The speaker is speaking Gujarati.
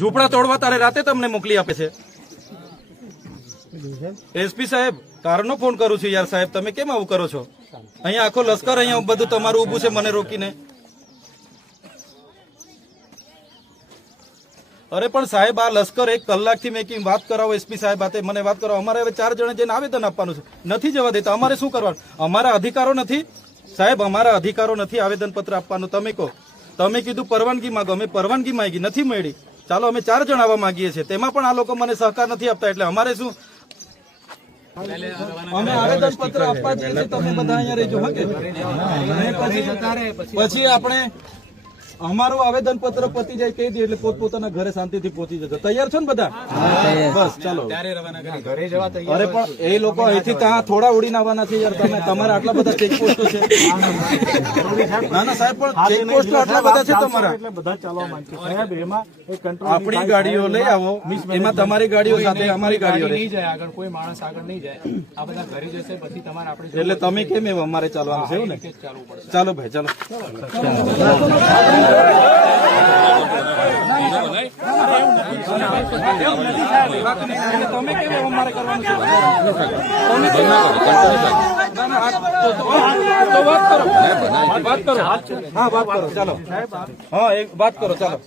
ઝૂંપડા તોડવા તારે રાતે તમને મોકલી આપે છે। એસપી સાહેબ કારનો ફોન કરું છું યાર સાહેબ, તમે કેમ આવું કરો છો? અહીંયા આખો લશ્કર અહીંયા બધું તમારું ઊભું છે મને રોકીને। અરે પણ સાહેબ આ લશ્કર 1 કલાકથી મેં કેમ વાત કરાવો એસપી સાહેબ આતે મને વાત કરો। અમારે હવે 4 જણા જઈને આવેદન આપવાનું છે, નથી જવા દેતા। અમારે શું કરવાનું? અમારા અધિકારો નથી સાહેબ, અમારા અધિકારો નથી આવેદન પત્ર આપવાનું। તમે કહો, તમે કીધું પરવાનગી માંગો, અમે પરવાનગી માંગી, નથી મળી। ચાલો અમે 4 જણ આવવા માંગીએ છીએ, તેમાં પણ આ લોકો મને સહકાર નથી આપતા, એટલે અમારે શું? અમે આવેદન પત્ર આપવા જઈએ છીએ, તમે બધા અહીંયા રહેજો। પછી આપણે અમારું આવેદન પત્ર પતી જાય કહી દે એટલે પોતપોતાના ઘરે શાંતિથી પહોંચી જજો। તૈયાર છો ને બધા? બસ ચાલો ઘરે જવા તૈયાર। અરે પણ એ લોકો અહીંથી ત્યાં થોડા ઉડીને આવવાના છે યાર। તમે તમારા આટલા બધા ચેકપોસ્ટો છે। ના ના સાહેબ પણ ચેકપોસ્ટો આટલા બધા છે તમારા, એટલે બધા ચાલવા માંગે સાહેબ। એમાં આપણી ગાડીઓ લઈ આવો, એમાં તમારી ગાડીઓ સાથે અમારી ગાડીઓ નહીં જાય આગળ, કોઈ માણસ આગળ નહીં જાય, આ બધા ઘરે જશે પછી તમારે આપણે એટલે તમે કેમ એવું અમારે ચાલવાનું છે એવું ને? ચાલો ભાઈ ચાલો। તમે કેમ અમારે કરવાનું છે? વાત કરો, હા વાત કરો, ચાલો, હા એક વાત કરો, ચાલો।